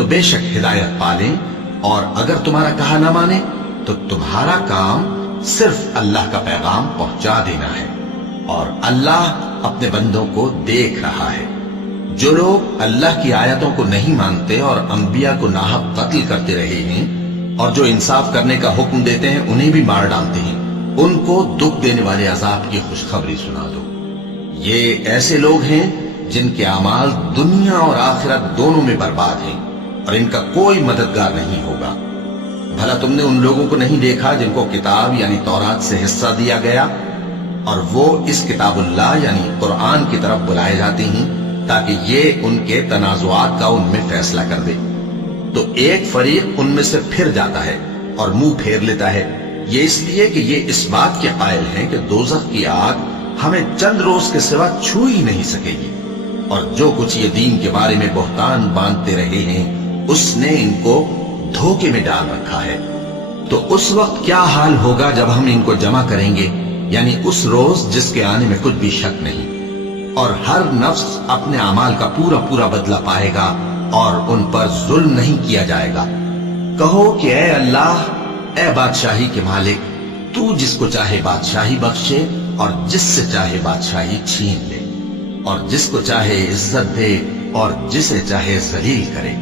تو بے شک ہدایت پالیں، اور اگر تمہارا کہا نہ مانے تو تمہارا کام صرف اللہ کا پیغام پہنچا دینا ہے، اور اللہ اپنے بندوں کو دیکھ رہا ہے۔ جو لوگ اللہ کی آیتوں کو نہیں مانتے اور انبیاء کو ناحق قتل کرتے رہے ہیں، اور جو انصاف کرنے کا حکم دیتے ہیں انہیں بھی مار ڈالتے ہیں، ان کو دکھ دینے والے عذاب کی خوشخبری سنا دو۔ یہ ایسے لوگ ہیں جن کے اعمال دنیا اور آخرت دونوں میں برباد ہیں، اور ان کا کوئی مددگار نہیں ہوگا۔ بھلا تم نے ان لوگوں کو نہیں دیکھا جن کو کتاب یعنی تورات سے حصہ دیا گیا، اور وہ اس کتاب اللہ یعنی قرآن کی طرف بلائے جاتے ہیں تاکہ یہ ان کے تنازعات کا ان میں فیصلہ کر دے؟ تو ایک فریق ان میں سے پھر جاتا ہے اور منہ پھیر لیتا ہے، یہ اس لیے کہ یہ اس بات کے قائل ہیں کہ دوزخ کی آگ ہمیں چند روز کے سوا چھو ہی نہیں سکے گی، اور جو کچھ یہ دین کے بارے میں بہتان باندھتے رہے ہیں اس نے ان کو دھوکے میں ڈال رکھا ہے۔ تو اس وقت کیا حال ہوگا جب ہم ان کو جمع کریں گے، یعنی اس روز جس کے آنے میں کچھ بھی شک نہیں، اور ہر نفس اپنے اعمال کا پورا پورا بدلہ پائے گا اور ان پر ظلم نہیں کیا جائے گا۔ کہو کہ اے اللہ، اے بادشاہی کے مالک، تو جس کو چاہے بادشاہی بخشے اور جس سے چاہے بادشاہی چھین لے، اور جس کو چاہے عزت دے اور جسے چاہے ذلیل کرے۔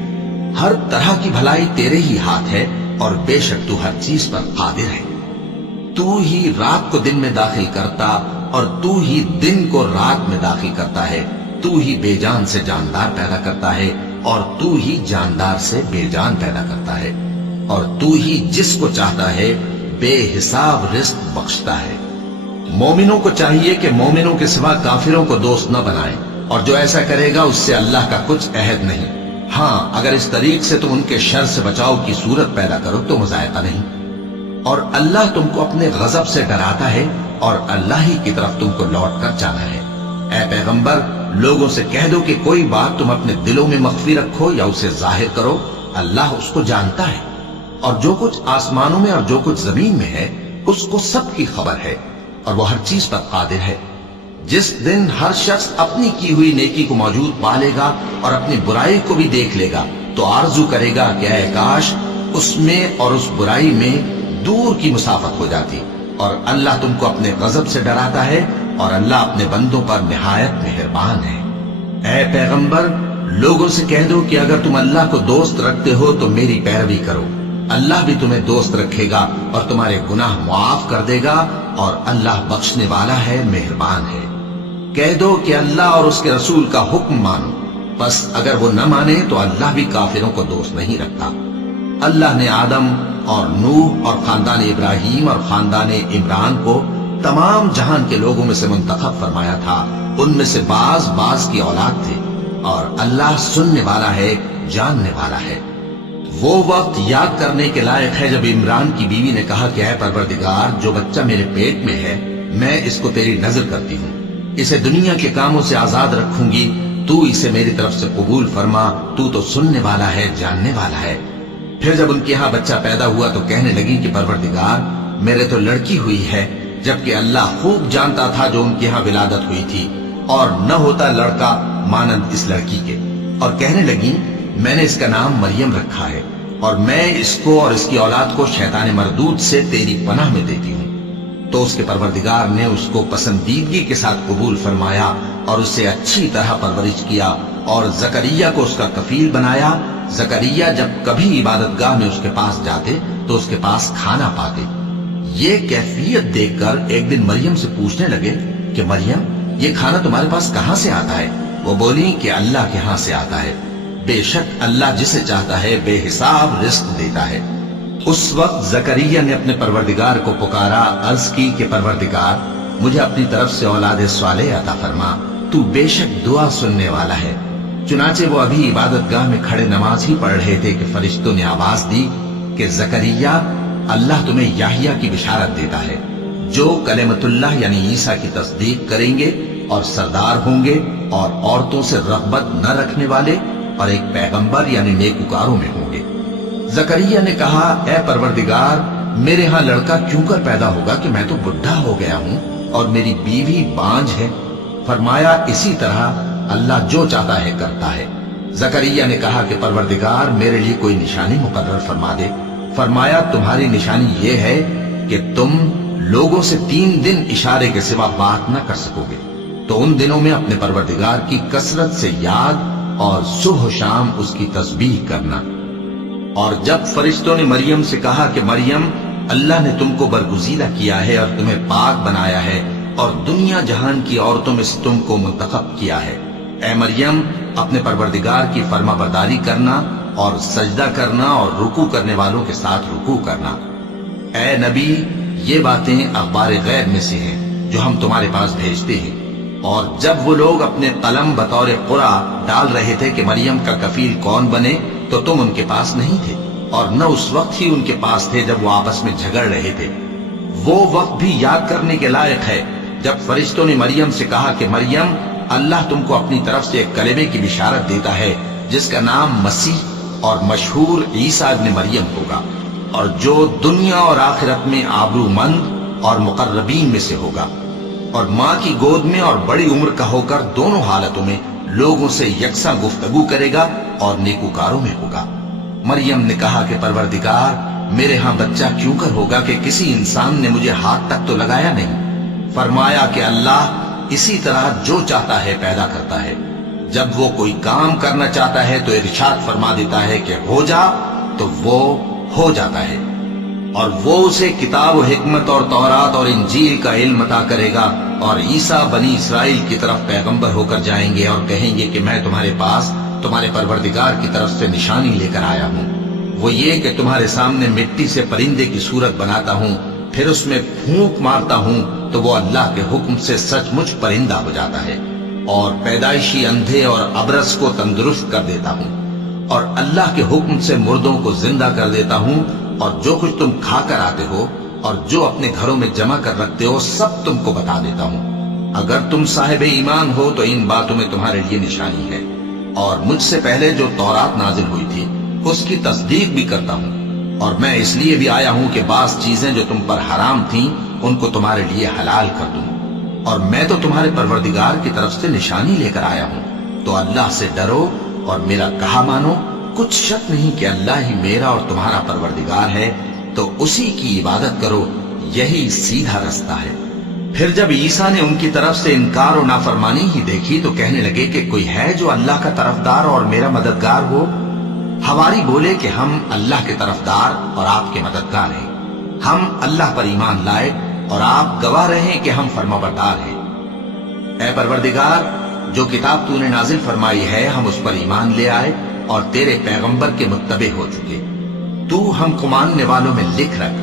ہر طرح کی بھلائی تیرے ہی ہاتھ ہے، اور بے شک تو ہر چیز پر قادر ہے۔ تو ہی رات کو دن میں داخل کرتا اور تو ہی دن کو رات میں داخل کرتا ہے، تو ہی بے جان سے جاندار پیدا کرتا ہے اور تو ہی جاندار سے بے جان پیدا کرتا ہے، اور تو ہی جس کو چاہتا ہے بے حساب رزق بخشتا ہے۔ مومنوں کو چاہیے کہ مومنوں کے سوا کافروں کو دوست نہ بنائیں، اور جو ایسا کرے گا اس سے اللہ کا کچھ عہد نہیں۔ ہاں، اگر اس طریق سے تم ان کے شر سے بچاؤ کی صورت پیدا کرو تو مذائقہ نہیں۔ اور اللہ تم کو اپنے غضب سے ڈراتا ہے، اور اللہ ہی کی طرف تم کو لوٹ کر جانا ہے۔ اے پیغمبر، لوگوں سے کہہ دو کہ کوئی بات تم اپنے دلوں میں مخفی رکھو یا اسے ظاہر کرو، اللہ اس کو جانتا ہے، اور جو کچھ آسمانوں میں اور جو کچھ زمین میں ہے اس کو سب کی خبر ہے، اور وہ ہر چیز پر قادر ہے۔ جس دن ہر شخص اپنی کی ہوئی نیکی کو موجود پا لے گا اور اپنی برائی کو بھی دیکھ لے گا تو آرزو کرے گا کہ اے کاش اس میں اور اس برائی میں دور کی مسافت ہو جاتی۔ اور اللہ تم کو اپنے غضب سے ڈراتا ہے، اور اللہ اپنے بندوں پر نہایت مہربان ہے۔ اے پیغمبر، لوگوں سے کہہ دو کہ اگر تم اللہ کو دوست رکھتے ہو تو میری پیروی کرو، اللہ بھی تمہیں دوست رکھے گا اور تمہارے گناہ معاف کر دے گا، اور اللہ بخشنے والا ہے، مہربان ہے۔ کہہ دو کہ اللہ اور اس کے رسول کا حکم مانو، بس اگر وہ نہ مانے تو اللہ بھی کافروں کو دوست نہیں رکھتا۔ اللہ نے آدم اور نوح اور خاندان ابراہیم اور خاندان عمران کو تمام جہان کے لوگوں میں سے منتخب فرمایا تھا، ان میں سے بعض کی اولاد تھے، اور اللہ سننے والا ہے، جاننے والا ہے۔ وہ وقت یاد کرنے کے لائق ہے جب عمران کی بیوی نے کہا کہ اے پروردگار، جو بچہ میرے پیٹ میں ہے میں اس کو تیری نظر کرتی ہوں، اسے دنیا کے کاموں سے آزاد رکھوں گی، تو اسے میری طرف سے قبول فرما، تو تو سننے والا ہے، جاننے والا ہے۔ پھر جب ان کے ہاں بچہ پیدا ہوا تو کہنے لگی کہ پروردگار، میرے تو لڑکی ہوئی ہے، جبکہ اللہ خوب جانتا تھا جو ان کے ہاں ولادت ہوئی تھی، اور نہ ہوتا لڑکا مانند اس لڑکی کے۔ اور کہنے لگی میں نے اس کا نام مریم رکھا ہے، اور میں اس کو اور اس کی اولاد کو شیطان مردود سے تیری پناہ میں دیتی ہوں۔ تو اس کے پروردگار نے اس کو پسندیدگی کے ساتھ قبول فرمایا اور اسے اچھی طرح پرورش کیا، اور زکریہ کو اس کا کفیل بنایا۔ زکریہ جب کبھی عبادت گاہ میں اس کے پاس جاتے تو اس کے پاس کھانا پاتے۔ یہ کیفیت دیکھ کر ایک دن مریم سے پوچھنے لگے کہ مریم، یہ کھانا تمہارے پاس کہاں سے آتا ہے؟ وہ بولی کہ اللہ کے ہاں سے آتا ہے، بے شک اللہ جسے چاہتا ہے بے حساب رزق دیتا ہے۔ اس وقت زکریا نے اپنے پروردگار کو پکارا، عرض کی کہ پروردگار، مجھے اپنی طرف سے اولاد صالح عطا فرما، تو بے شک دعا سننے والا ہے۔ چنانچہ وہ ابھی عبادت گاہ میں کھڑے نماز ہی پڑھ رہے تھے کہ فرشتوں نے آواز دی کہ زکریا، اللہ تمہیں یحییٰ کی بشارت دیتا ہے، جو کلمۃ اللہ یعنی عیسیٰ کی تصدیق کریں گے اور سردار ہوں گے اور عورتوں سے رغبت نہ رکھنے والے اور ایک پیغمبر یعنی نیکوکاروں میں ہوں گے۔ زکریا نے کہا، اے پروردگار، میرے ہاں لڑکا کیوں کر پیدا ہوگا کہ میں تو بڈھا ہو گیا ہوں اور میری بیوی بانجھ ہے۔ فرمایا، اسی طرح اللہ جو چاہتا ہے کرتا ہے۔ زکریا نے کہا کہ پروردگار میرے لیے کوئی نشانی مقرر فرما دے۔ فرمایا تمہاری نشانی یہ ہے کہ تم لوگوں سے 3 دن اشارے کے سوا بات نہ کر سکو گے، تو ان دنوں میں اپنے پروردگار کی کثرت سے یاد اور صبح و شام اس کی تسبیح کرنا۔ اور جب فرشتوں نے مریم سے کہا کہ مریم، اللہ نے تم کو برگزیدہ کیا ہے اور تمہیں پاک بنایا ہے اور دنیا جہان کی عورتوں میں سے تم کو منتخب کیا ہے، اے مریم اپنے پروردگار کی فرما برداری کرنا اور سجدہ کرنا اور رکوع کرنے والوں کے ساتھ رکوع کرنا۔ اے نبی، یہ باتیں اخبار غیب میں سے ہیں جو ہم تمہارے پاس بھیجتے ہیں۔ اور جب وہ لوگ اپنے قلم بطور قرعہ ڈال رہے تھے کہ مریم کا کفیل کون بنے، تو تم ان کے پاس نہیں تھے، اور نہ اس وقت ہی ان کے پاس تھے جب وہ آپس میں جھگڑ رہے تھے۔ وہ وقت بھی یاد کرنے کے لائق ہے جب فرشتوں نے مریم سے کہا کہ مریم، اللہ تم کو اپنی طرف سے ایک کلمے کی بشارت دیتا ہے جس کا نام مسیح اور مشہور عیسیٰ ابن مریم ہوگا، اور جو دنیا اور آخرت میں آبرو مند اور مقربین میں سے ہوگا، اور ماں کی گود میں اور بڑی عمر کا ہو کر دونوں حالتوں میں لوگوں سے یکساں گفتگو کرے گا اور نیکوکاروں میں ہوگا۔ مریم نے کہا کہ پروردگار، میرے ہاں بچہ کیوں کر ہوگا کہ کسی انسان نے مجھے ہاتھ تک تو لگایا نہیں؟ فرمایا کہ اللہ اسی طرح جو چاہتا ہے پیدا کرتا ہے، جب وہ کوئی کام کرنا چاہتا ہے تو ارشاد فرما دیتا ہے کہ ہو جا، تو وہ ہو جاتا ہے۔ اور وہ اسے کتاب و حکمت اور تورات اور انجیل کا علم عطا کرے گا، اور عیسیٰ بنی اسرائیل کی طرف پیغمبر ہو کر جائیں گے اور کہیں گے کہ میں تمہارے پاس تمہارے پروردگار کی طرف سے نشانی لے کر آیا ہوں، وہ یہ کہ تمہارے سامنے مٹی سے پرندے کی صورت بناتا ہوں، پھر اس میں پھونک مارتا ہوں تو وہ اللہ کے حکم سے سچ مچ پرندہ ہو جاتا ہے، اور پیدائشی اندھے اور ابرص کو تندرست کر دیتا ہوں، اور اللہ کے حکم سے مردوں کو زندہ کر دیتا ہوں، اور جو کچھ تم کھا کر آتے ہو اور جو اپنے گھروں میں جمع کر رکھتے ہو سب تم کو بتا دیتا ہوں۔ اگر تم صاحب ایمان ہو تو ان باتوں میں تمہارے لیے نشانی ہے، اور مجھ سے پہلے جو تورات نازل ہوئی تھی اس کی تصدیق بھی کرتا ہوں، اور میں اس لیے بھی آیا ہوں کہ بعض چیزیں جو تم پر حرام تھیں ان کو تمہارے لیے حلال کر دوں، اور میں تو تمہارے پروردگار کی طرف سے نشانی لے کر آیا ہوں، تو اللہ سے ڈرو اور میرا کہا مانو۔ کچھ شک نہیں کہ اللہ ہی میرا اور تمہارا پروردگار ہے، تو اسی کی عبادت کرو، یہی سیدھا رستہ ہے۔ پھر جب عیسیٰ نے ان کی طرف سے انکار و نافرمانی ہی دیکھی تو کہنے لگے کہ کوئی ہے جو اللہ کا طرفدار اور میرا مددگار ہو؟ حواری بولے کہ ہم اللہ کے طرفدار اور آپ کے مددگار ہیں، ہم اللہ پر ایمان لائے اور آپ گواہ رہیں کہ ہم فرما بردار ہیں۔ اے پروردگار، جو کتاب تو نے نازل فرمائی ہے ہم اس پر ایمان لے آئے اور تیرے پیغمبر کے متبع ہو چکے، تو ہم کو ماننے والوں میں لکھ رکھ۔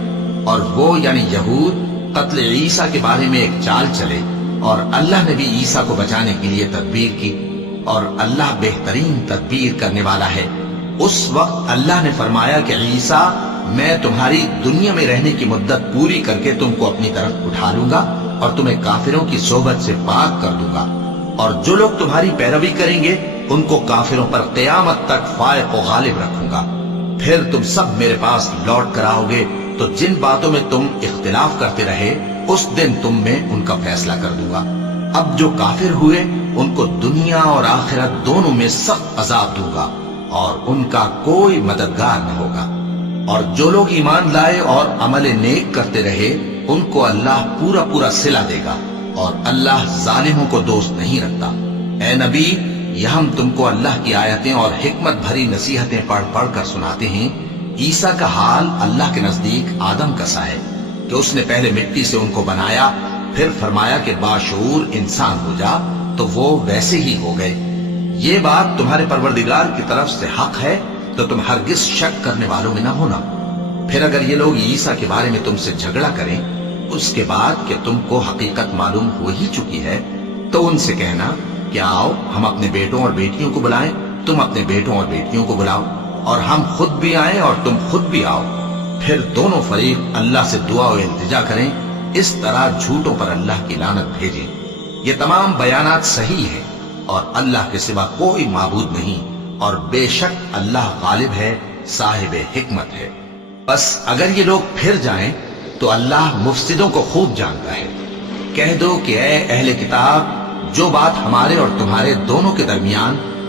اور وہ یعنی یہود قتل عیسیٰ کے بارے میں ایک چال چلے، اور اللہ نے بھی عیسیٰ کو بچانے کے لیے تدبیر کی، اور اللہ بہترین تدبیر کرنے والا ہے۔ اس وقت اللہ نے فرمایا کہ عیسیٰ، میں تمہاری دنیا میں رہنے کی مدت پوری کر کے تم کو اپنی طرف اٹھا لوں گا اور تمہیں کافروں کی صحبت سے پاک کر دوں گا، اور جو لوگ تمہاری پیروی کریں گے ان کو کافروں پر قیامت تک فائق و غالب رکھوں گا۔ پھر تم سب میرے پاس لوٹ کر آؤ گے، تو جن باتوں میں تم اختلاف کرتے رہے اس دن تم میں ان کا فیصلہ کر دوں گا۔ اب جو کافر ہوئے ان کو دنیا اور آخرت دونوں میں سخت عذاب دوں گا، اور ان کا کوئی مددگار نہ ہوگا۔ اور جو لوگ ایمان لائے اور عمل نیک کرتے رہے ان کو اللہ پورا پورا صلہ دے گا، اور اللہ ظالموں کو دوست نہیں رکھتا۔ اے نبی، یہ ہم تم کو اللہ کی آیتیں اور حکمت بھری نصیحتیں پڑھ پڑھ کر سناتے ہیں۔ عیسیٰ کا حال اللہ کے نزدیک آدم کا سا ہے کہ اس نے پہلے مٹی سے ان کو بنایا، پھر فرمایا کہ باشعور انسان ہو جا، تو وہ ویسے ہی ہو گئے۔ یہ بات تمہارے پروردگار کی طرف سے حق ہے، تو تم ہرگز شک کرنے والوں میں نہ ہونا۔ پھر اگر یہ لوگ عیسیٰ کے بارے میں تم سے جھگڑا کریں اس کے بعد کہ تم کو حقیقت معلوم ہو ہی چکی ہے، تو ان سے کہنا کہ آؤ ہم اپنے بیٹوں اور بیٹیوں کو بلائیں، تم اپنے بیٹوں اور بیٹیوں کو بلاؤ، اور ہم خود بھی آئیں اور تم خود بھی آؤ، پھر دونوں فریق اللہ سے دعا و التجا کریں، اس طرح جھوٹوں پر اللہ کی لعنت بھیجیں۔ یہ تمام بیانات صحیح ہیں، اور اللہ کے سوا کوئی معبود نہیں، اور بے شک اللہ غالب ہے، صاحب حکمت ہے۔ بس اگر یہ لوگ پھر جائیں تو اللہ مفسدوں کو خوب جانتا ہے۔ کہہ دو کہ اے اہل کتاب، جو بات ہمارے اور تمہارے دونوں کے درمیان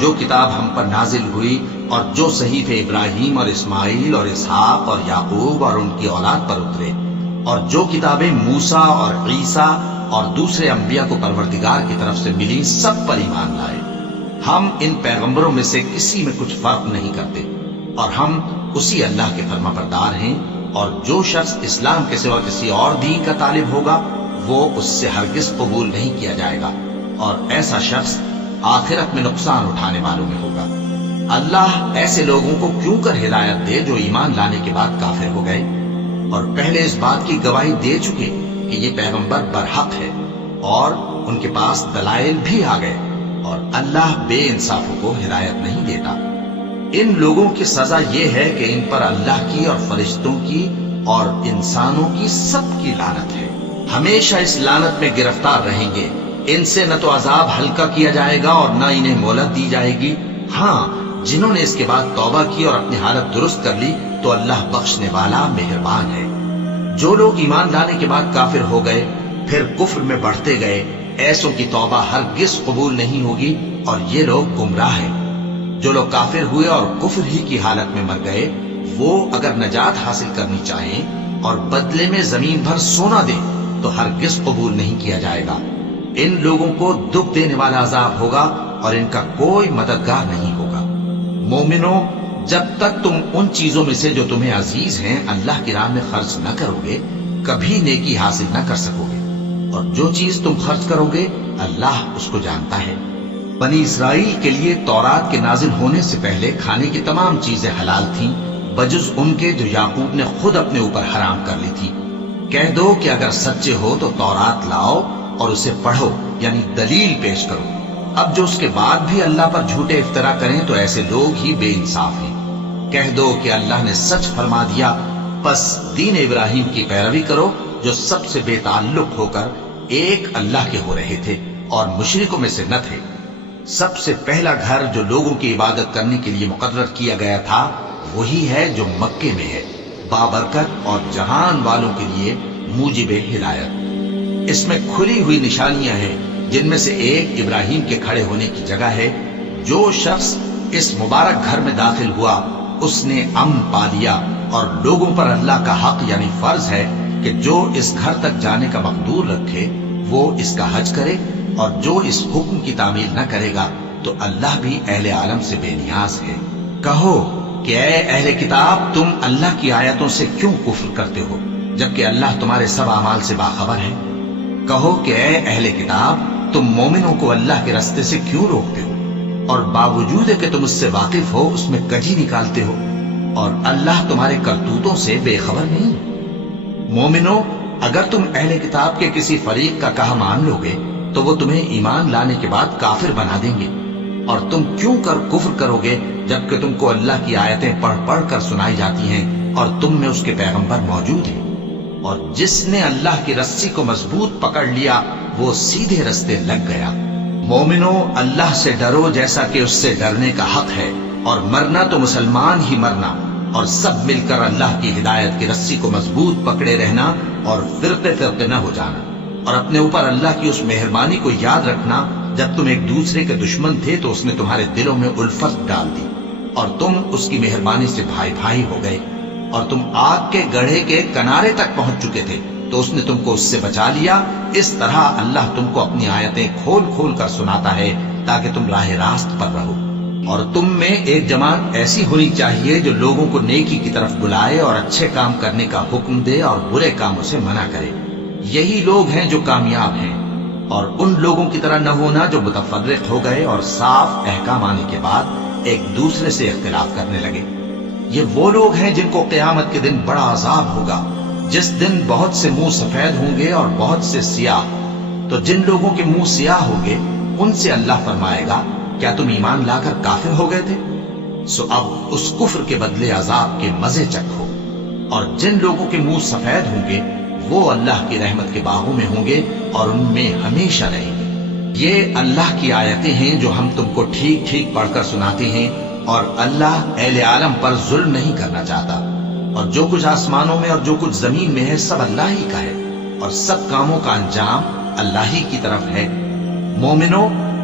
جو کتاب ہم پر نازل ہوئی اور جو صحیفے ابراہیم اور اسماعیل اور اسحاق اور یعقوب اور ان کی اولاد پر اترے اور جو کتابیں موسیٰ اور عیسیٰ اور دوسرے انبیاء کو پروردگار کی طرف سے ملی سب پر ایمان لائے۔ ہم ان پیغمبروں میں سے کسی میں کچھ فرق نہیں کرتے اور ہم اسی اللہ کے فرما بردار ہیں، اور جو شخص اسلام کے سوا کسی اور دین کا طالب ہوگا وہ اس سے ہرگز قبول نہیں کیا جائے گا، اور ایسا شخص آخرت میں نقصان اٹھانے والوں میں ہوگا۔ اللہ ایسے لوگوں کو کیوں کر ہدایت دے جو ایمان لانے کے بعد کافر ہو گئے اور پہلے اس بات کی گواہی دے چکے کہ یہ پیغمبر برحق ہے اور ان کے پاس دلائل بھی آ گئے، اور اللہ بے انصافوں کو ہدایت نہیں دیتا۔ ان لوگوں کی سزا یہ ہے کہ ان پر اللہ کی اور فرشتوں کی اور انسانوں کی سب کی لعنت ہے، ہمیشہ اس لعنت میں گرفتار رہیں گے۔ ان سے نہ تو عذاب ہلکا کیا جائے گا اور نہ انہیں مہلت دی جائے گی۔ ہاں، جنہوں نے اس کے بعد توبہ کی اور اپنی حالت درست کر لی تو اللہ بخشنے والا مہربان ہے۔ جو لوگ ایمان لانے کے بعد کافر ہو گئے پھر کفر میں بڑھتے گئے، ایسوں کی توبہ ہرگز قبول نہیں ہوگی اور یہ لوگ گمراہ ہیں۔ جو لوگ کافر ہوئے اور کفر ہی کی حالت میں مر گئے، وہ اگر نجات حاصل کرنی چاہیں اور بدلے میں زمین بھر سونا دیں تو ہرگز قبول نہیں کیا جائے گا۔ ان لوگوں کو دکھ دینے والا عذاب ہوگا اور ان کا کوئی مددگار نہیں ہوگا۔ مومنوں، جب تک تم ان چیزوں میں سے جو تمہیں عزیز ہیں اللہ کی راہ میں خرچ نہ کرو گے کبھی نیکی حاصل نہ کر سکو گے، اور جو چیز تم خرچ کرو گے اللہ اس کو جانتا ہے۔ بنی اسرائیل کے لیے تورات کے نازل ہونے سے پہلے کھانے کی تمام چیزیں حلال تھیں بجز ان کے جو یعقوب نے خود اپنے اوپر حرام کر لی تھی۔ کہہ دو کہ اگر سچے ہو تو تورات لاؤ اور اسے پڑھو، یعنی دلیل پیش کرو۔ اب جو اس کے بعد بھی اللہ پر جھوٹے افطرا کریں تو ایسے لوگ ہی بے انصاف ہیں۔ کہہ دو کہ اللہ نے سچ فرما دیا، پس دین ابراہیم کی پیروی کرو جو سب سے بے تعلق ہو کر ایک اللہ کے ہو رہے تھے اور مشرکوں میں سے نہ تھے۔ سب سے پہلا گھر جو لوگوں کی عبادت کرنے کے لیے مقرر کیا گیا تھا وہی ہے جو مکے میں ہے، بابرکت اور جہان والوں کے لیے موجب ہدایت۔ اس میں کھلی ہوئی نشانیاں ہیں جن میں سے ایک ابراہیم کے کھڑے ہونے کی جگہ ہے۔ جو شخص اس مبارک گھر میں داخل ہوا اس نے امن پا لیا، اور لوگوں پر اللہ کا حق یعنی فرض ہے کہ جو اس گھر تک جانے کا مقدور رکھے وہ اس کا حج کرے، اور جو اس حکم کی تعمیل نہ کرے گا تو اللہ بھی اہل عالم سے بے نیاز ہے۔ کہو کہ اے اہل کتاب، تم اللہ کی آیتوں سے کیوں کفر کرتے ہو جبکہ اللہ تمہارے سب اعمال سے باخبر ہے؟ کہو کہ اے اہل کتاب، تم مومنوں کو اللہ کے راستے سے کیوں روکتے ہو اور باوجود کہ تم اس سے واقف ہو اس میں کجی نکالتے ہو، اور اللہ تمہارے کرتوتوں سے بے خبر نہیں؟ مومنوں، اگر تم اہل کتاب کے کسی فریق کا کہا مان لو گے تو وہ تمہیں ایمان لانے کے بعد کافر بنا دیں گے، اور تم کیوں کر کفر کرو گے جبکہ تم کو اللہ کی آیتیں پڑھ پڑھ کر سنائی جاتی ہیں اور تم میں اس کے پیغمبر موجود ہیں۔ اور جس نے اللہ کی رسی کو مضبوط پکڑ لیا وہ سیدھے رستے لگ گیا۔ مومنوں، اللہ سے ڈرو جیسا کہ اس سے ڈرنے کا حق ہے، اور مرنا تو مسلمان ہی مرنا، اور سب مل کر اللہ کی ہدایت کی رسی کو مضبوط پکڑے رہنا اور فرقے فرقے نہ ہو جانا، اور اپنے اوپر اللہ کی اس مہربانی کو یاد رکھنا جب تم ایک دوسرے کے دشمن تھے تو اس نے تمہارے دلوں میں الفت ڈال دی اور تم اس کی مہربانی سے بھائی بھائی ہو گئے، اور تم آگ کے گڑھے کے کنارے تک پہنچ چکے تھے تو اس نے تم کو اس سے بچا لیا۔ اس طرح اللہ تم کو اپنی آیتیں کھول کھول کر سناتا ہے تاکہ تم راہ راست پر رہو۔ اور تم میں ایک جماعت ایسی ہونی چاہیے جو لوگوں کو نیکی کی طرف بلائے اور اچھے کام کرنے کا حکم دے اور برے کاموں سے منع کرے۔ یہی لوگ ہیں جو کامیاب ہیں، اور ان لوگوں کی طرح نہ ہونا جو متفرق ہو گئے اور صاف احکام آنے کے بعد ایک دوسرے سے اختلاف کرنے لگے۔ یہ وہ لوگ ہیں جن کو قیامت کے دن بڑا عذاب ہوگا، جس دن بہت سے منہ سفید ہوں گے اور بہت سے سیاہ۔ تو جن لوگوں کے منہ سیاہ ہوں گے ان سے اللہ فرمائے گا، کیا تم ایمان لا کر کافر ہو گئے تھے؟ سو اب اس کفر کے بدلے عذاب کے مزے چکھو۔ اور جن لوگوں کے منہ سفید ہوں گے وہ اللہ کی رحمت کے باغوں میں ہوں گے اور ان میں ہمیشہ رہیں گے۔ یہ اللہ کی آیتیں ہیں جو ہم تم کو ٹھیک ٹھیک پڑھ کر سناتے ہیں، اور اللہ اہل عالم پر ظلم نہیں کرنا چاہتا۔ اور جو کچھ آسمانوں میں اور جو کچھ زمین میں ہے سب اللہ ہی کا ہے، اور سب کاموں کا انجام اللہ ہی کی طرف ہے۔ مومنوں،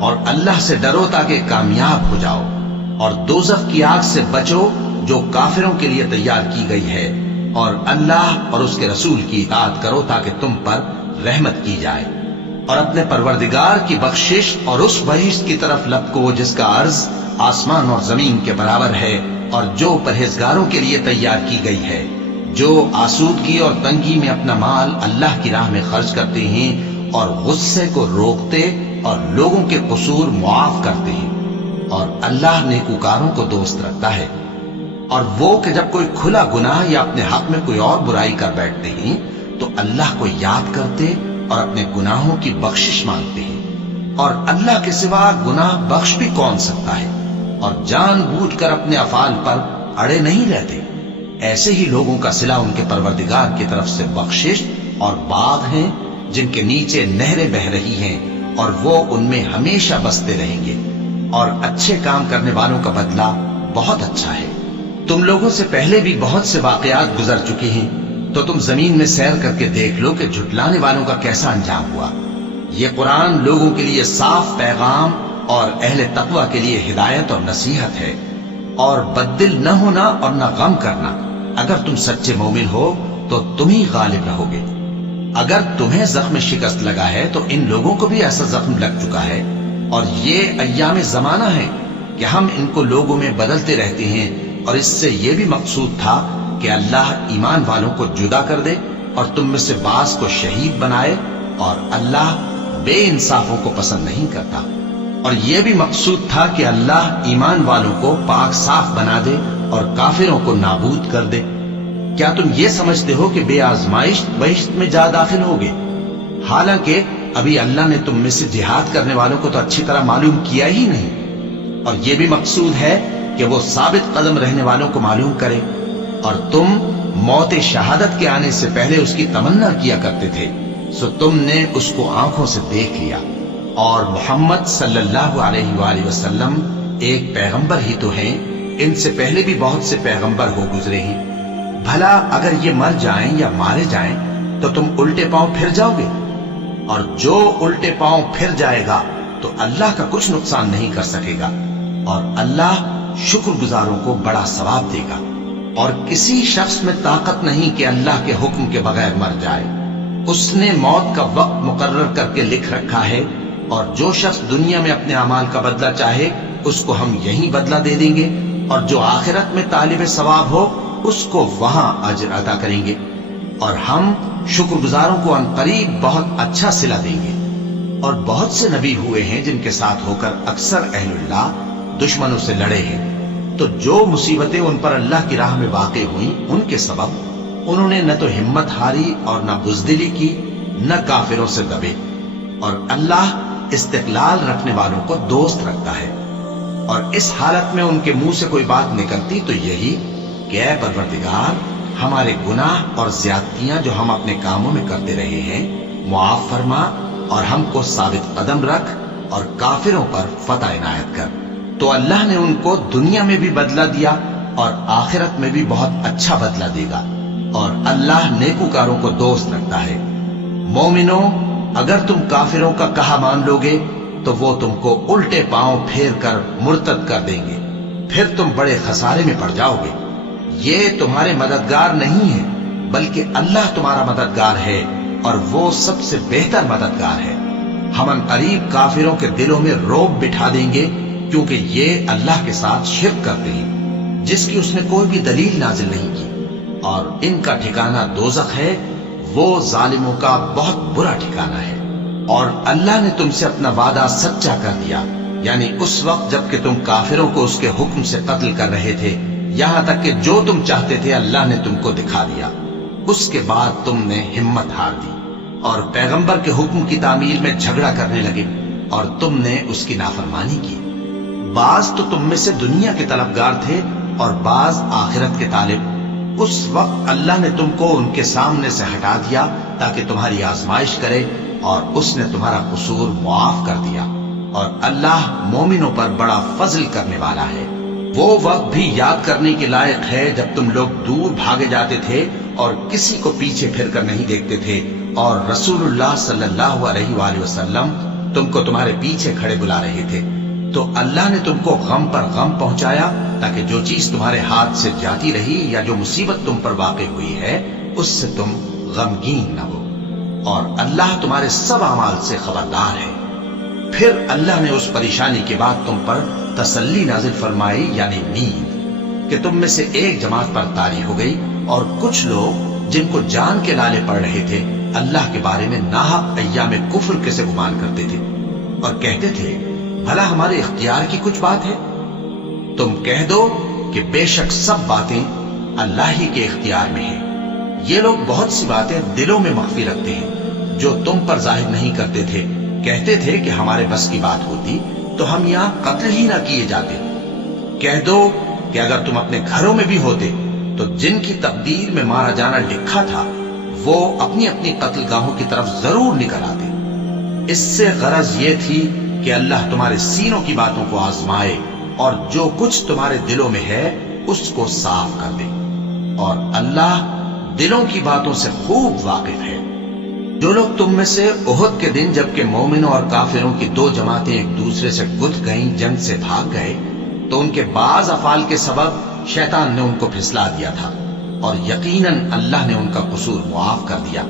اور اللہ سے ڈرو تاکہ کامیاب ہو جاؤ، اور دوزخ کی آگ سے بچو جو کافروں کے لیے تیار کی گئی ہے، اور اللہ اور اس کے رسول کی اطاعت کرو تاکہ تم پر رحمت کی جائے، اور اپنے پروردگار کی بخشش اور اس بہشت کی طرف لپکو جس کا عرض آسمان اور زمین کے برابر ہے، اور جو پرہیزگاروں کے لیے تیار کی گئی ہے، جو آسودگی اور تنگی میں اپنا مال اللہ کی راہ میں خرچ کرتے ہیں اور غصے کو روکتے اور لوگوں کے قصور معاف کرتے ہیں، اور اللہ نیکوکاروں کو دوست رکھتا ہے۔ اور وہ کہ جب کوئی کھلا گناہ یا اپنے حق میں کوئی اور برائی کر بیٹھتے ہیں تو اللہ کو یاد کرتے اور اپنے گناہوں کی بخشش مانگتے ہیں، اور اللہ کے سوا گناہ بخش بھی کون سکتا ہے، اور جان بوجھ کر اپنے افعال پر اڑے نہیں رہتے۔ ایسے ہی لوگوں کا صلہ ان کے پروردگار کی طرف سے بخشش اور باغ ہیں جن کے نیچے نہریں بہ رہی ہیں، اور وہ ان میں ہمیشہ بستے رہیں گے، اور اچھے کام کرنے والوں کا بدلہ بہت اچھا ہے۔ تم لوگوں سے پہلے بھی بہت سے واقعات گزر چکے ہیں، تو تم زمین میں سیر کر کے دیکھ لو کہ جھٹلانے والوں کا کیسا انجام ہوا۔ یہ قرآن لوگوں کے لیے صاف پیغام اور اہل تقوی کے لیے ہدایت اور نصیحت ہے، اور بددل نہ ہونا اور نہ غم کرنا۔ اگر تم سچے مومن ہو تو تم ہی غالب رہو گے۔ اگر تمہیں زخم شکست لگا ہے تو ان لوگوں کو بھی ایسا زخم لگ چکا ہے، اور یہ ایام زمانہ ہے کہ ہم ان کو لوگوں میں بدلتے رہتے ہیں، اور اس سے یہ بھی مقصود تھا کہ اللہ ایمان والوں کو جدا کر دے اور تم میں سے بعض کو شہید بنائے، اور اللہ بے انصافوں کو پسند نہیں کرتا۔ اور یہ بھی مقصود تھا کہ اللہ ایمان والوں کو پاک صاف بنا دے اور کافروں کو نابود کر دے۔ کیا تم یہ سمجھتے ہو کہ بے آزمائش بہشت میں جا داخل ہوگے؟ حالانکہ ابھی اللہ نے تم میں سے جہاد کرنے والوں کو تو اچھی طرح معلوم کیا ہی نہیں، اور یہ بھی مقصود ہے کہ وہ ثابت قدم رہنے والوں کو معلوم کرے، اور تم موت شہادت کے آنے سے پہلے اس کی تمنا کیا کرتے تھے، سو تم نے اس کو آنکھوں سے دیکھ لیا۔ اور محمد صلی اللہ علیہ وآلہ وسلم ایک پیغمبر ہی تو ہیں، ان سے پہلے بھی بہت سے پیغمبر ہو گزرے ہیں۔ بھلا اگر یہ مر جائیں یا مارے جائیں تو تم الٹے پاؤں پھر جاؤ گے؟ اور جو الٹے پاؤں پھر جائے گا تو اللہ کا کچھ نقصان نہیں کر سکے گا، اور اللہ شکر گزاروں کو بڑا ثواب دے گا۔ اور کسی شخص میں طاقت نہیں کہ اللہ کے حکم کے بغیر مر جائے، اس نے موت کا وقت مقرر کر کے لکھ رکھا ہے، اور جو شخص دنیا میں اپنے اعمال کا بدلہ چاہے اس کو ہم یہی بدلہ دے دیں گے، اور جو آخرت میں طالب ثواب ہو اس کو وہاں اجر عطا کریں گے، اور ہم شکر گزاروں کو ان قریب بہت اچھا صلہ دیں گے۔ اور بہت سے نبی ہوئے ہیں جن کے ساتھ ہو کر اکثر اہل اللہ دشمنوں سے لڑے ہیں، تو جو مصیبتیں ان پر اللہ کی راہ میں واقع ہوئیں ان کے سبب انہوں نے نہ تو ہمت ہاری اور نہ بزدلی کی، نہ کافروں سے دبے، اور اللہ استقلال رکھنے والوں کو دوست رکھتا ہے۔ اور اس حالت میں ان کے منہ سے کوئی بات نکلتی تو یہی کہ اے پروردگار، ہمارے گناہ اور زیادتیاں جو ہم اپنے کاموں میں کرتے رہے ہیں معاف فرما، اور ہم کو ثابت قدم رکھ، اور کافروں پر فتح عنایت کر۔ تو اللہ نے ان کو دنیا میں بھی بدلہ دیا اور آخرت میں بھی بہت اچھا بدلہ دے گا، اور اللہ نیکوکاروں کو دوست رکھتا ہے۔ مومنوں، اگر تم کافروں کا کہا مان لو گے تو وہ تم کو الٹے پاؤں پھیر کر مرتد کر دیں گے، پھر تم بڑے خسارے میں پڑ جاؤ گے۔ یہ تمہارے مددگار نہیں ہے بلکہ اللہ تمہارا مددگار ہے، اور وہ سب سے بہتر مددگار ہے۔ ہم ان قریب کافروں کے دلوں میں رعب بٹھا دیں گے، کیونکہ یہ اللہ کے ساتھ شرک کرتے ہیں جس کی اس نے کوئی بھی دلیل نازل نہیں کی، اور ان کا ٹھکانہ دوزخ ہے، وہ ظالموں کا بہت برا ٹھکانہ ہے۔ اور اللہ نے تم سے اپنا وعدہ سچا کر دیا، یعنی اس وقت جب کہ تم کافروں کو اس کے حکم سے قتل کر رہے تھے، یہاں تک کہ جو تم چاہتے تھے اللہ نے تم کو دکھا دیا۔ اس کے بعد تم نے ہمت ہار دی اور پیغمبر کے حکم کی تعمیل میں جھگڑا کرنے لگے، اور تم نے اس کی نافرمانی کی۔ بعض تو تم میں سے دنیا کے طلبگار تھے اور بعض آخرت کے طالب۔ اس وقت اللہ نے تم کو ان کے سامنے سے ہٹا دیا تاکہ تمہاری آزمائش کرے، اور اس نے تمہارا قصور معاف کر دیا، اور اللہ مومنوں پر بڑا فضل کرنے والا ہے۔ وہ وقت بھی یاد کرنے کے لائق ہے جب تم لوگ دور بھاگے جاتے تھے اور کسی کو پیچھے پھر کر نہیں دیکھتے تھے، اور رسول اللہ صلی اللہ علیہ وآلہ وسلم تم کو تمہارے پیچھے کھڑے بلا رہے تھے، تو اللہ نے تم کو غم پر غم پہنچایا تاکہ جو چیز تمہارے ہاتھ سے جاتی رہی یا جو مصیبت تم پر واقع ہوئی ہے اس سے تم غمگین نہ ہو، اور اللہ تمہارے سب اعمال سے خبردار ہے۔ پھر اللہ نے اس پریشانی کے بعد تم پر تسلی نازل فرمائی، یعنی نیند، کہ تم میں سے ایک جماعت پر طاری ہو گئی، اور کچھ لوگ جن کو جان کے لالے پڑ رہے تھے اللہ کے بارے میں ناحق ایام کفر کے سے گمان کرتے تھے اور کہتے تھے بھلا ہمارے اختیار کی کچھ بات ہے؟ تم کہہ دو کہ بے شک سب باتیں اللہ ہی کے اختیار میں ہیں۔ یہ لوگ بہت سی باتیں دلوں میں مخفی رکھتے ہیں جو تم پر ظاہر نہیں کرتے تھے۔ کہتے تھے کہ ہمارے بس کی بات ہوتی تو ہم یہاں قتل ہی نہ کیے جاتے۔ کہہ دو کہ اگر تم اپنے گھروں میں بھی ہوتے تو جن کی تقدیر میں مارا جانا لکھا تھا وہ اپنی اپنی قتل گاہوں کی طرف ضرور نکل آتے۔ اس سے غرض یہ تھی کہ اللہ تمہارے سینوں کی باتوں کو آزمائے اور جو کچھ تمہارے دلوں میں ہے اس کو صاف کر دے، اور اللہ دلوں کی باتوں سے خوب واقف ہے۔ جو لوگ تم میں سے احد کے دن جبکہ مومنوں اور کافروں کی دو جماعتیں ایک دوسرے سے گتھ گئیں جنگ سے بھاگ گئے تو ان کے بعض افعال کے سبب شیطان نے ان کو پھسلا دیا تھا، اور یقیناً اللہ نے ان کا قصور معاف کر دیا۔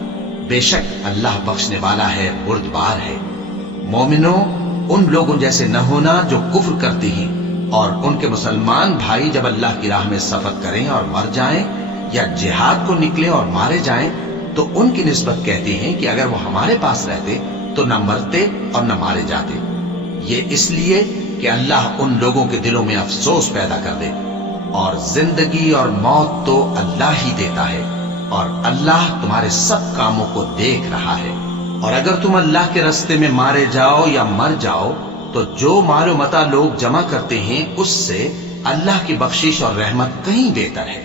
بے شک اللہ بخشنے والا ہے، بردبار ہے۔ مومنوں، ان لوگوں جیسے نہ ہونا جو کفر کرتے ہیں، اور ان کے مسلمان بھائی جب اللہ کی راہ میں سفر کریں اور مر جائیں یا جہاد کو نکلے اور مارے جائیں تو ان کی نسبت کہتے ہیں کہ اگر وہ ہمارے پاس رہتے تو نہ مرتے اور نہ مارے جاتے، یہ اس لیے کہ اللہ ان لوگوں کے دلوں میں افسوس پیدا کر دے۔ اور زندگی اور موت تو اللہ ہی دیتا ہے، اور اللہ تمہارے سب کاموں کو دیکھ رہا ہے۔ اور اگر تم اللہ کے راستے میں مارے جاؤ یا مر جاؤ تو جو مال و متاع لوگ جمع کرتے ہیں اس سے اللہ کی بخشش اور رحمت کہیں بہتر ہے،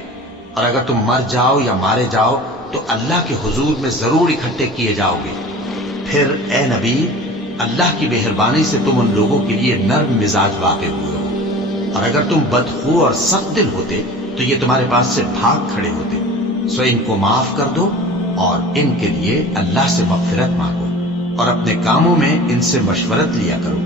اور اگر تم مر جاؤ یا مارے جاؤ تو اللہ کے حضور میں ضرور اکٹھے کیے جاؤ گے۔ پھر اے نبی، اللہ کی مہربانی سے تم ان لوگوں کے لیے نرم مزاج واقع ہوئے ہو، اور اگر تم بدخو اور سخت دل ہوتے تو یہ تمہارے پاس سے بھاگ کھڑے ہوتے۔ سو ان کو معاف کر دو اور ان کے لیے اللہ سے مغفرت مانگو، اور اپنے کاموں میں ان سے مشورت لیا کرو،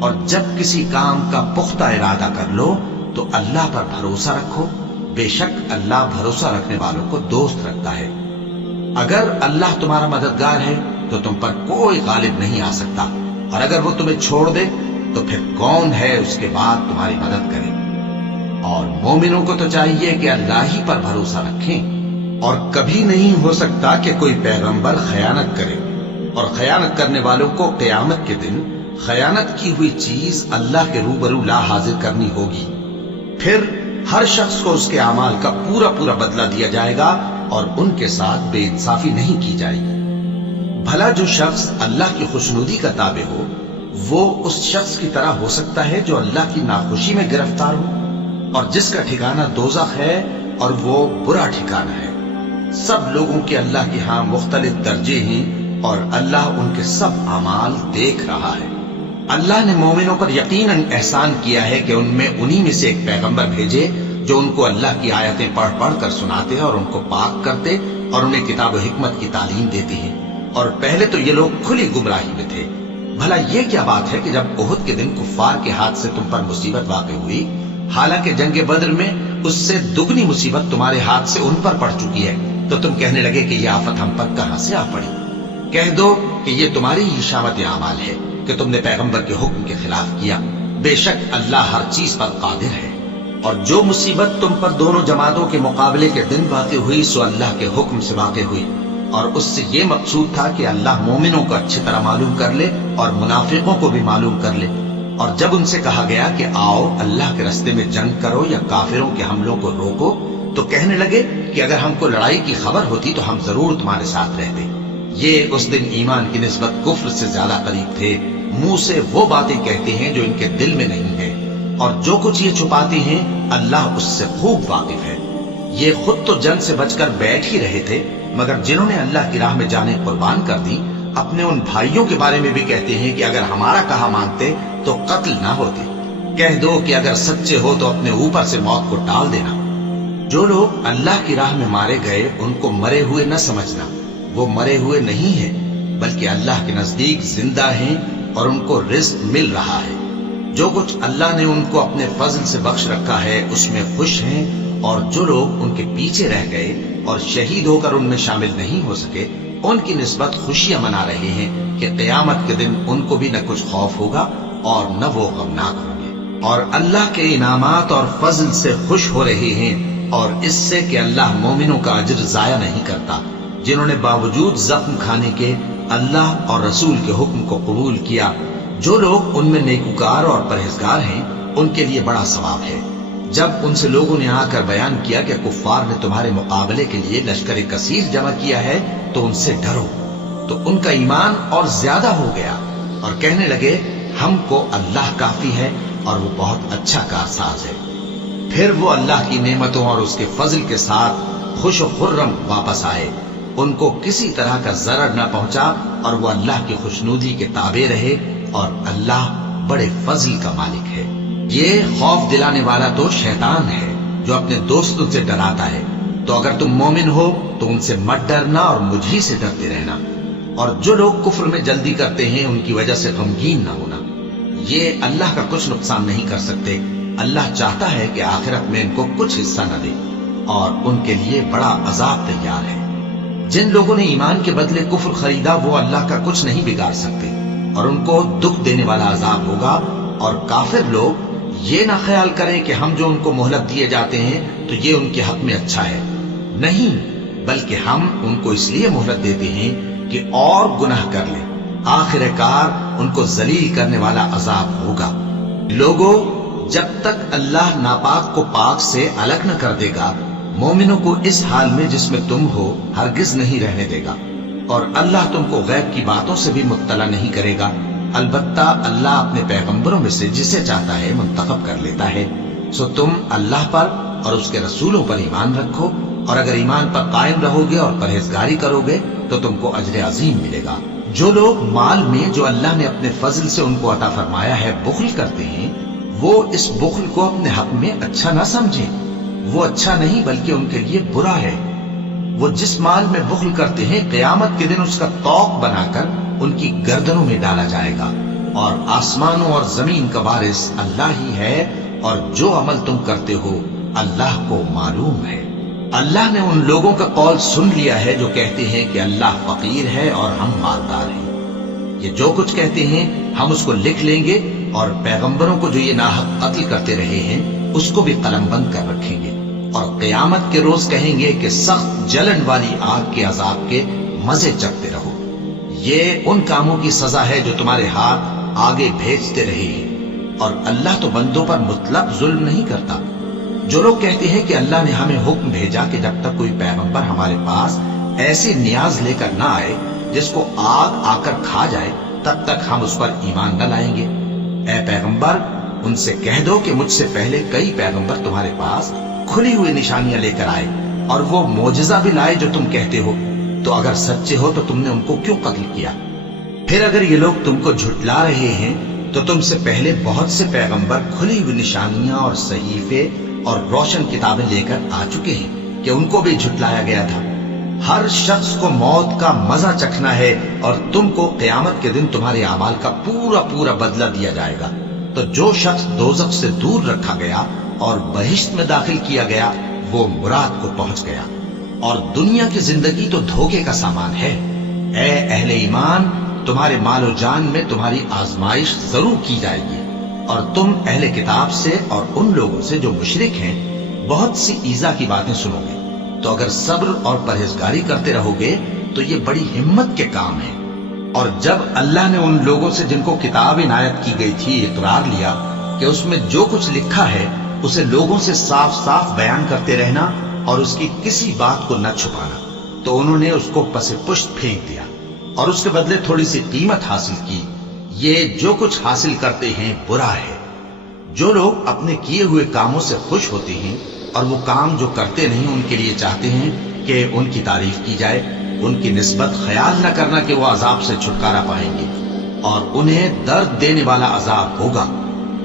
اور جب کسی کام کا پختہ ارادہ کر لو تو اللہ پر بھروسہ رکھو، بے شک اللہ بھروسہ رکھنے والوں کو دوست رکھتا ہے۔ اگر اللہ تمہارا مددگار ہے تو تم پر کوئی غالب نہیں آ سکتا، اور اگر وہ تمہیں چھوڑ دے تو پھر کون ہے اس کے بعد تمہاری مدد کرے۔ اور مومنوں کو تو چاہیے کہ اللہ ہی پر بھروسہ رکھیں، اور کبھی نہیں ہو سکتا کہ کوئی پیغمبر خیانت کرے، اور خیانت کرنے والوں کو قیامت کے دن خیانت کی ہوئی چیز اللہ کے روبرو لا حاضر کرنی ہوگی۔ پھر ہر شخص کو اس کے اعمال کا پورا پورا بدلہ دیا جائے گا، اور ان کے ساتھ بے انصافی نہیں کی جائے گی۔ بھلا جو شخص اللہ کی خوشنودی کا تابع ہو وہ اس شخص کی طرح ہو سکتا ہے جو اللہ کی ناخوشی میں گرفتار ہو، اور جس کا ٹھکانہ دوزخ ہے اور وہ برا ٹھکانہ ہے۔ سب لوگوں کے اللہ کے ہاں مختلف درجے ہیں، اور اللہ ان کے سب اعمال دیکھ رہا ہے۔ اللہ نے مومنوں پر یقیناً احسان کیا ہے کہ ان میں انہی میں سے ایک پیغمبر بھیجے جو ان کو اللہ کی آیتیں پڑھ پڑھ کر سناتے اور ان کو پاک کرتے اور انہیں کتاب و حکمت کی تعلیم دیتے ہیں، اور پہلے تو یہ لوگ کھلی گمراہی میں تھے۔ بھلا یہ کیا بات ہے کہ جب احد کے دن کفار کے ہاتھ سے تم پر مصیبت واقع ہوئی، حالانکہ جنگ بدر میں اس سے دگنی مصیبت تمہارے ہاتھ سے ان پر پڑ چکی ہے، تو تم کہنے لگے کہ یہ آفت ہم پر کہاں سے آ پڑی؟ کہہ دو کہ یہ تمہاری ہی شامت اعمال ہے کہ تم نے پیغمبر کے حکم کے خلاف کیا، بے شک اللہ ہر چیز پر قادر ہے۔ اور جو مصیبت تم پر دونوں جماعتوں کے مقابلے کے دن واقع ہوئی سو اللہ کے حکم سے واقع ہوئی، اور اس سے یہ مقصود تھا کہ اللہ مومنوں کو اچھی طرح معلوم کر لے اور منافقوں کو بھی معلوم کر لے۔ اور جب ان سے کہا گیا کہ آؤ اللہ کے راستے میں جنگ کرو یا کافروں کے حملوں کو روکو، تو کہنے لگے کہ اگر ہم کو لڑائی کی خبر ہوتی تو ہم ضرور تمہارے ساتھ رہتے۔ یہ اس دن ایمان کی نسبت کفر سے زیادہ قریب تھے، منہ سے وہ باتیں کہتے ہیں جو ان کے دل میں نہیں ہے، اور جو کچھ یہ چھپاتے ہیں اللہ اس سے خوب واقف ہے۔ یہ خود تو جنگ سے بچ کر بیٹھ ہی رہے تھے، مگر جنہوں نے اللہ کی راہ میں جانیں قربان کر دی اپنے ان بھائیوں کے بارے میں بھی کہتے ہیں کہ اگر ہمارا کہا مانتے تو قتل نہ ہوتے۔ کہہ دو کہ اگر سچے ہو تو اپنے اوپر سے موت کو ٹال دینا۔ جو لوگ اللہ کی راہ میں مارے گئے ان کو مرے ہوئے نہ سمجھنا، وہ مرے ہوئے نہیں ہیں بلکہ اللہ کے نزدیک زندہ ہیں اور ان کو رزق مل رہا ہے۔ جو کچھ اللہ نے ان کو اپنے فضل سے بخش رکھا ہے اس میں خوش ہیں، اور جو لوگ ان کے پیچھے رہ گئے اور شہید ہو کر ان میں شامل نہیں ہو سکے، ان کی نسبت خوشیاں منا رہے ہیں کہ قیامت کے دن ان کو بھی نہ کچھ خوف ہوگا اور نہ وہ غمناک ہوں گے، اور اللہ کے انعامات اور فضل سے خوش ہو رہے ہیں، اور اس سے کہ اللہ مومنوں کا اجر ضائع نہیں کرتا۔ جنہوں نے باوجود زخم کھانے کے اللہ اور رسول کے حکم کو قبول کیا، جو لوگ ان میں نیکوکار اور پرہیزگار ہیں ان کے لیے بڑا ثواب ہے۔ جب ان سے لوگوں نے آ کر بیان کیا کہ کفار نے تمہارے مقابلے کے لیے لشکر کثیر جمع کیا ہے تو ان سے ڈرو، تو ان کا ایمان اور زیادہ ہو گیا، اور کہنے لگے ہم کو اللہ کافی ہے اور وہ بہت اچھا کارساز ہے۔ پھر وہ اللہ کی نعمتوں اور اس کے فضل کے ساتھ خوش و خرم واپس آئے، ان کو کسی طرح کا ضرر نہ پہنچا، اور وہ اللہ کی خوشنودی کے تابع رہے، اور اللہ بڑے فضل کا مالک ہے۔ یہ خوف دلانے والا تو شیطان ہے جو اپنے دوستوں سے ڈراتا ہے، تو اگر تم مومن ہو تو ان سے مت ڈرنا اور مجھ ہی سے ڈرتے رہنا، اور جو لوگ کفر میں جلدی کرتے ہیں ان کی وجہ سے غمگین نہ ہونا، یہ اللہ کا کچھ نقصان نہیں کر سکتے۔ اللہ چاہتا ہے کہ آخرت میں ان کو کچھ حصہ نہ دے، اور ان کے لیے بڑا عذاب تیار ہے۔ جن لوگوں نے ایمان کے بدلے کفر خریدا وہ اللہ کا کچھ نہیں بگاڑ سکتے، اور ان کو دکھ دینے والا عذاب ہوگا۔ اور کافر لوگ یہ نہ خیال کریں کہ ہم جو ان کو مہلت دیے جاتے ہیں تو یہ ان کے حق میں اچھا ہے، نہیں، بلکہ ہم ان کو اس لیے مہلت دیتے ہیں کہ اور گناہ کر لیں، آخر کار ان کو ذلیل کرنے والا عذاب ہوگا۔ لوگوں، جب تک اللہ ناپاک کو پاک سے الگ نہ کر دے گا، مومنوں کو اس حال میں جس میں تم ہو ہرگز نہیں رہنے دے گا، اور اللہ تم کو غیب کی باتوں سے بھی مطلع نہیں کرے گا۔ البتہ اللہ اپنے پیغمبروں میں سے جسے چاہتا ہے منتخب کر لیتا ہے۔ سو تم اللہ پر اور اس کے رسولوں پر ایمان رکھو، اور اگر ایمان پر قائم رہو گے اور پرہیزگاری کرو گے تو تم کو اجر عظیم ملے گا۔ جو لوگ مال میں جو اللہ نے اپنے فضل سے ان کو عطا فرمایا ہے بخل کرتے ہیں، وہ اس بخل کو اپنے حق میں اچھا نہ سمجھیں، وہ اچھا نہیں بلکہ ان کے لیے برا ہے۔ وہ جس مال میں بخل کرتے ہیں قیامت کے دن اس کا طوق بنا کر ان کی گردنوں میں ڈالا جائے گا، اور آسمانوں اور زمین کا وارث اللہ ہی ہے، اور جو عمل تم کرتے ہو اللہ کو معلوم ہے۔ اللہ نے ان لوگوں کا قول سن لیا ہے جو کہتے ہیں کہ اللہ فقیر ہے اور ہم مالدار ہیں۔ یہ جو کچھ کہتے ہیں ہم اس کو لکھ لیں گے، اور پیغمبروں کو جو یہ ناحق قتل کرتے رہے ہیں اس کو بھی قلم بند کر رکھیں گے، اور قیامت کے روز کہیں گے کہ سخت جلن والی آگ کے عذاب کے مزے چکھتے رہو۔ یہ ان کاموں کی سزا ہے جو تمہارے ہاتھ آگے بھیجتے رہے ہیں، اور اللہ تو بندوں پر مطلق ظلم نہیں کرتا۔ جو لوگ کہتے ہیں کہ اللہ نے ہمیں حکم بھیجا کہ جب تک کوئی پیغمبر ہمارے پاس ایسی نیاز لے کر نہ آئے جس کو آگ آ کر کھا جائے تب تک ہم اس پر ایمان نہ لائیں گے، اے پیغمبر ان سے کہہ دو کہ مجھ سے پہلے کئی پیغمبر تمہارے پاس کھلی ہوئی نشانیاں لے کر آئے، اور وہ معجزہ بھی لائے جو تم کہتے ہو، تو اگر سچے ہو تو تم نے ان کو کیوں قتل کیا؟ پھر اگر یہ لوگ تم کو جھٹلا رہے ہیں تو تم سے پہلے بہت سے پیغمبر کھلی ہوئی نشانیاں اور صحیفے اور روشن کتابیں لے کر آ چکے ہیں کہ ان کو بھی جھٹلایا گیا تھا۔ ہر شخص کو موت کا مزہ چکھنا ہے، اور تم کو قیامت کے دن تمہارے اعمال کا پورا پورا بدلہ دیا جائے گا۔ تو جو شخص دوزخ سے دور رکھا گیا اور بہشت میں داخل کیا گیا وہ مراد کو پہنچ گیا، اور دنیا کی زندگی تو دھوکے کا سامان ہے۔ اے اہل ایمان، تمہارے مال و جان میں تمہاری آزمائش ضرور کی جائے گی، اور تم اہل کتاب سے اور ان لوگوں سے جو مشرک ہیں بہت سی ایذا کی باتیں سنو گے، تو اگر صبر اور پرہیزگاری کرتے رہو گے تو یہ بڑی ہمت کے کام ہے۔ اور جب اللہ نے ان لوگوں سے جن کو کتاب عنایت کی گئی تھی اقرار لیا کہ اس میں جو کچھ لکھا ہے اسے لوگوں سے صاف صاف بیان کرتے رہنا اور اس کی کسی بات کو نہ چھپانا، تو انہوں نے اس کو پس پشت پھینک دیا اور اس کے بدلے تھوڑی سی قیمت حاصل کی۔ یہ جو کچھ حاصل کرتے ہیں برا ہے۔ جو لوگ اپنے کیے ہوئے کاموں سے خوش ہوتے ہیں اور وہ کام جو کرتے نہیں ان کے لیے چاہتے ہیں کہ ان کی تعریف کی جائے، ان کی نسبت خیال نہ کرنا کہ وہ عذاب سے چھٹکارا پائیں گے، اور انہیں درد دینے والا عذاب ہوگا۔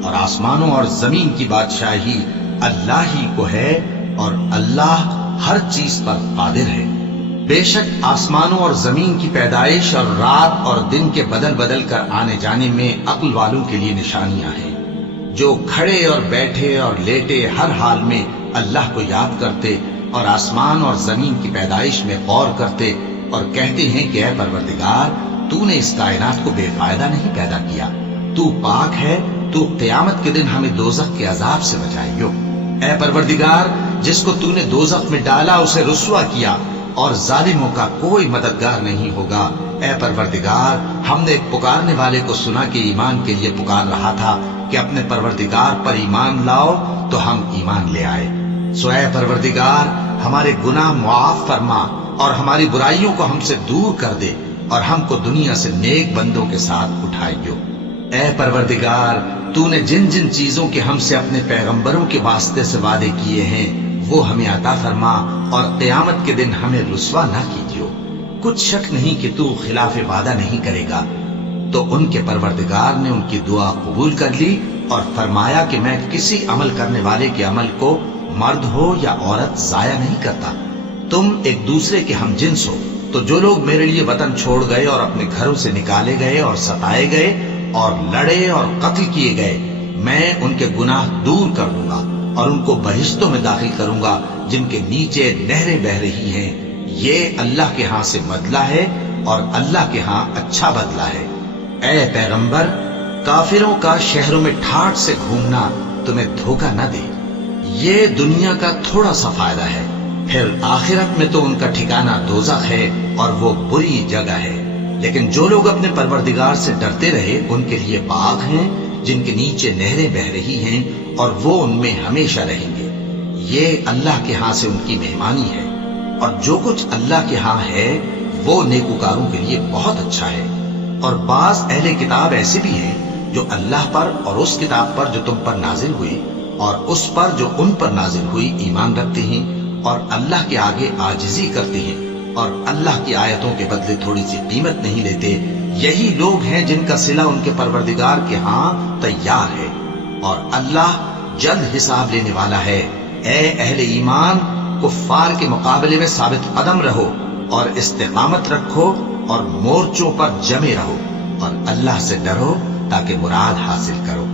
اور آسمانوں اور زمین کی بادشاہی اللہ ہی کو ہے، اور اللہ ہر چیز پر قادر ہے۔ بے شک آسمانوں اور زمین کی پیدائش اور رات اور دن کے بدل بدل کر آنے جانے میں عقل والوں کے لیے نشانیاں ہیں، جو کھڑے اور بیٹھے اور لیٹے ہر حال میں اللہ کو یاد کرتے اور آسمان اور زمین کی پیدائش میں غور کرتے اور کہتے ہیں کہ اے پروردگار، تو نے اس کائنات کو بے فائدہ نہیں پیدا کیا، تو پاک ہے، تو قیامت کے دن ہمیں دوزخ کے عذاب سے بچائیو۔ اے پروردگار، جس کو تو نے دوزخ میں ڈالا اسے رسوا کیا، اور ظالموں کا کوئی مددگار نہیں ہوگا۔ اے پروردگار، ہم نے ایک پکارنے والے کو سنا کہ ایمان کے لیے پکار رہا تھا کہ اپنے پروردگار پر ایمان لاؤ، تو ہم ایمان لے آئے۔ سو اے پروردگار، ہمارے گناہ معاف فرما اور ہماری برائیوں کو ہم سے دور کر دے، اور ہم کو دنیا سے نیک بندوں کے ساتھ اٹھائیو۔ اے پروردگار، تو نے جن جن چیزوں کے ہم سے اپنے پیغمبروں کے واسطے سے وعدے کیے ہیں وہ ہمیں عطا فرما، اور قیامت کے دن ہمیں رسوا نہ کیجیو۔ کچھ شک نہیں کہ تو خلاف وعدہ نہیں کرے گا۔ تو ان کے پروردگار نے ان کی دعا قبول کر لی اور فرمایا کہ میں کسی عمل کرنے والے کے عمل کو مرد ہو یا عورت ضائع نہیں کرتا۔ تم ایک دوسرے کے ہم جنس ہو، تو جو لوگ میرے لیے وطن چھوڑ گئے اور اپنے گھروں سے نکالے گئے اور ستائے گئے اور لڑے اور قتل کیے گئے، میں ان کے گناہ دور کر دوں گا اور ان کو بہشتوں میں داخل کروں گا جن کے نیچے نہریں بہ رہی ہیں۔ یہ اللہ کے ہاں سے بدلہ ہے اور اللہ کے ہاں اچھا بدلہ ہے۔ اے پیغمبر، کافروں کا شہروں میں ٹھاٹھ سے گھومنا تمہیں دھوکہ نہ دے، یہ دنیا کا تھوڑا سا فائدہ ہے، پھر آخرت میں تو ان کا ٹھکانہ دوزخ ہے اور وہ بری جگہ ہے۔ لیکن جو لوگ اپنے پروردگار سے ڈرتے رہے ان کے لیے باغ ہیں جن کے نیچے نہریں بہ رہی ہیں، اور وہ ان میں ہمیشہ رہیں گے۔ یہ اللہ کے ہاں سے ان کی مہمانی ہے، اور جو کچھ اللہ کے ہاں ہے وہ نیکوکاروں کے لیے بہت اچھا ہے۔ اور بعض اہل کتاب ایسے بھی ہیں جو اللہ پر اور اس کتاب پر جو تم پر نازل ہوئی اور اس پر جو ان پر نازل ہوئی ایمان رکھتے ہیں، اور اللہ کے آگے عاجزی کرتے ہیں، اور اللہ کی آیتوں کے بدلے تھوڑی سی قیمت نہیں لیتے۔ یہی لوگ ہیں جن کا صلہ ان کے پروردگار کے ہاں تیار ہے، اور اللہ جلد حساب لینے والا ہے۔ اے اہل ایمان، کفار کے مقابلے میں ثابت قدم رہو اور استقامت رکھو اور مورچوں پر جمے رہو، اور اللہ سے ڈرو تاکہ مراد حاصل کرو۔